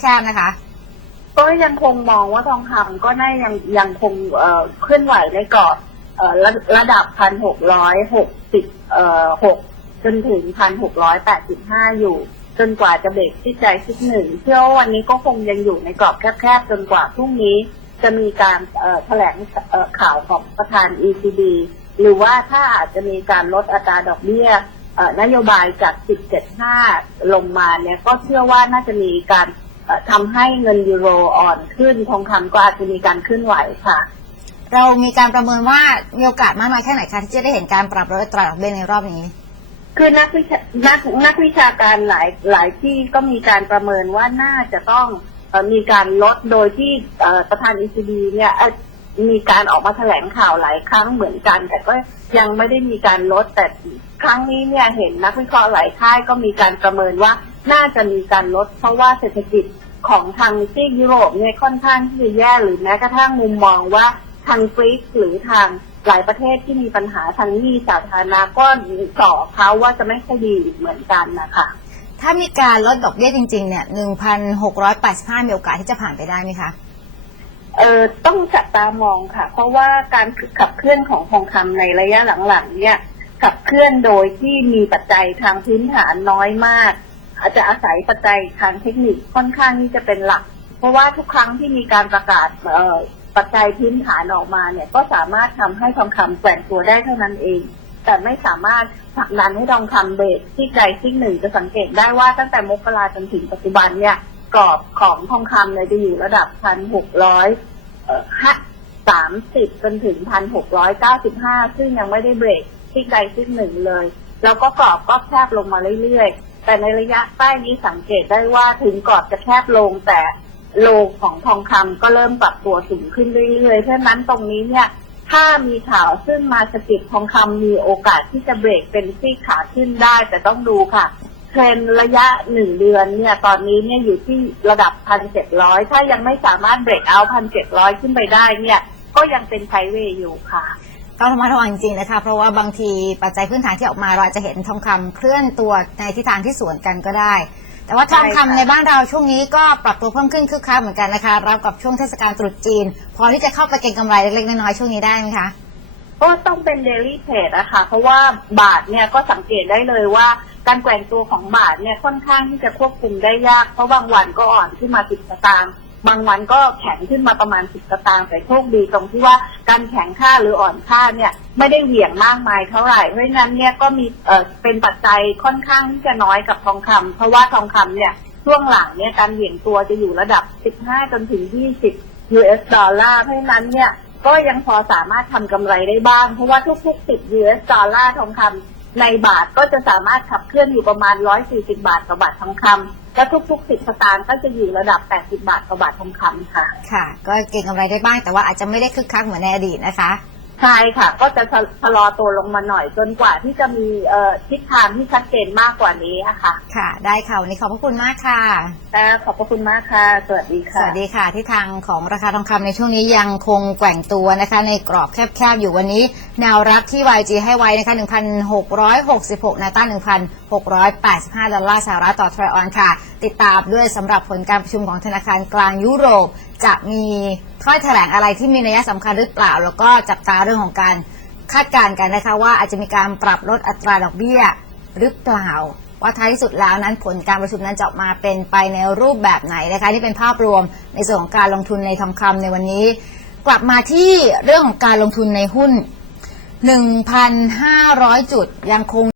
แคบๆนะคะ ก็ยังคงมองว่าทองคำก็น่ายังยังคงเอ่อเคลื่อนไหวในกรอบเอ่อระระดับพันหกร้อยหกสิบเอ่อหกจนถึงพันหกร้อยแปดสิบห้าอยู่ จนกว่าจะเบรกที่ใจที่หนึ่งเชื่อว่าวันนี้ก็คงยังอยู่ในกรอบแคบๆจนกว่าพรุ่งนี้จะมีการแถลงข่าวของประธาน ECB หรือว่าถ้าอาจจะมีการลดอัตราดอกเบี้ยนโยบายจาก 175 ลงมาเนี่ยก็เชื่อว่าน่าจะมีการ ทำให้เงินยูโรอ่อนขึ้นทองคำก็อาจจะมีการขึ้นไหวค่ะ เรามีการประเมินว่ามีโอกาสมากน้อยแค่ไหนคะที่จะได้เห็นการปรับลดอัตราดอกเบี้ยในรอบนี้ คือนักวิชานักนักวิชาการหลายหลายที่ก็มีการประเมินว่าน่าจะต้องเออมีการลดโดยที่เอ่อประธาน ECB เนี่ยเอ่อมีการออกมาแถลงข่าวหลายครั้งเหมือนกัน แต่ก็ยังไม่ได้มีการลดแต่ครั้งนี้เนี่ยเห็นนักวิเคราะห์หลายค่ายก็มีการประเมินว่า น่าจะมีการลด เพราะว่าเศรษฐกิจของทางซีกยุโรปเนี่ยค่อนข้างที่จะแย่หรือแม้กระทั่งมุมมองว่าทางกรีซหรือทางหลายประเทศที่มีปัญหาทางหนี้สาธารณะก็ส่อเขาว่าจะไม่ค่อยดีเหมือนกันนะคะถ้ามีการลดดอกเบี้ยจริง ๆ เนี่ย1,685มีโอกาสที่จะผ่านไปได้ไหมคะเออต้องจับตามองค่ะ เพราะว่าการขับเคลื่อนของทองคำในระยะหลังๆ เนี่ยขับเคลื่อนโดยที่มีปัจจัยทางพื้นฐานน้อยมาก อาจจะอาศัยปัจจัยทางเทคนิคค่อนข้างที่จะเป็นหลัก เพราะว่าทุกครั้งที่มีการประกาศเปัจจัยพื้นฐานออกมาเนี่ยก็สามารถทำให้ทองคำแกว่งตัวได้เท่านั้นเอง แต่ไม่สามารถผลักดันให้ทองคำเบรกที่ใดที่หนึ่งจะสังเกตได้ว่าตั้งแต่มกราจนถึงปัจจุบันเนี่ยกรอบของทองคำเนี่ยจะอยู่ระดับพันหกร้อยห้าสามสิบจนถึงพันหกร้อยเก้าสิบห้าซึ่งยังไม่ได้เบรกที่ใดที่หนึ่งเลย แล้วก็กรอบก็แคบลงมาเรื่อยๆ แต่ในระยะใต้นี้สังเกตได้ว่าถึงกรอบจะแคบลงแต่โลของทองคำก็เริ่มปรับตัวสูงขึ้นเรื่อยๆ เพราะนั้นตรงนี้เนี่ย ถ้ามีข่าวซึ่งมาสะกิดทองคำมีโอกาสที่จะเบรกเป็นซี่ขาขึ้นได้ แต่ต้องดูค่ะเทรนระยะหนึ่งเดือนเนี่ย ตอนนี้เนี่ยอยู่ที่ระดับพันเจ็ดร้อยถ้ายังไม่สามารถเบรกเอาพันเจ็ดร้อยขึ้นไปได้เนี่ย ก็ยังเป็นไซเวย์อยู่ค่ะ ต้องระมัดระวังจริงๆนะคะเพราะว่าบางทีปัจจัยพื้นฐานที่ออกมาเราอาจจะเห็นทองคำเคลื่อนตัวในทิศทางที่สวนกันก็ได้ แต่ว่าทองคำใช่ค่ะในบ้านเราช่วงนี้ก็ปรับตัวเพิ่มขึ้นคึกคักเหมือนกันนะคะ รับกับช่วงเทศกาลตรุษจีน พอที่จะเข้าไปเก็งกำไรเล็กๆน้อยๆช่วงนี้ได้ไหมคะก็ต้องเป็นเดลี่เทรดอะคะเพราะว่าบาทเนี่ยก็สังเกตได้เลยว่าการแกว่งตัวของบาทเนี่ยค่อนข้างที่จะควบคุมได้ยาก เพราะบางวันก็อ่อนขึ้นมาสิบสตางค์ บางวันก็แข็งขึ้นมาประมาณสิบสตางค์แต่โชคดีตรงที่ว่าการแข็งค่าหรืออ่อนค่าเนี่ยไม่ได้เหวี่ยงมากมายเท่าไหร่เพราะฉะนั้นเนี่ยก็มีเออเป็นปัจจัยค่อนข้างที่จะน้อยกับทองคำเพราะว่าทองคำเนี่ยช่วงหลังเนี่ยการเหวี่ยงตัวจะอยู่ระดับ 15 จนถึง 20 US ดอลลาร์เพราะฉะนั้นเนี่ยก็ยังพอสามารถทำกำไรได้บ้าง เพราะว่าทุกๆ 10 US ดอลลาร์ทองคำในบาทก็จะสามารถขับเคลื่อนอยู่ประมาณ 140 บาทต่อบาททองคำ และทุกสิบสตางค์ก็จะอยู่ระดับ 80 บาทต่อบาททองคำค่ะ ค่ะ ก็เก่งกำไรได้บ้างแต่ว่าอาจจะไม่ได้คึกคักเหมือนในอดีตนะคะ ใช่ค่ะ ก็จะชะลอตัวลงมาหน่อยจนกว่าที่จะมีเอ่อทิศทางที่ชัดเจนมากกว่านี้อะค่ะ ค่ะ ได้ค่ะ วันนี้ขอบพระคุณมากค่ะ แต่ขอบพระคุณมากค่ะ สวัสดีสค่ะ วัสดีค่ะที่ทางของราคาทองคำในช่วงนี้ยังคงแกว่งตัวนะคะ ในกรอบแคบๆ อยู่วันนี้ แนวรับที่ YG ให้ไว้นะคะ 1,666นาต้าน1,685 ดอลลาร์สหรัฐต่อทรอยออนค่ะ ติดตามด้วยสำหรับผลการประชุมของธนาคารกลางยุโรปจะมีถ้อยแถลงอะไรที่มีนัยสำคัญหรือเปล่า แล้วก็จับตาเรื่องของการคาดการณ์กันนะคะว่าอาจจะมีการปรับลดอัตราดอกเบี้ยหรือเปล่า ว่าท้ายที่สุดแล้วนั้นผลการประชุมนั้นจะมาเป็นไปในรูปแบบไหนนะคะนี่เป็นภาพรวมในส่วนของการลงทุนในทองคำในวันนี้ กลับมาที่เรื่องของการลงทุนในหุ้น 1,500 จุดยังคง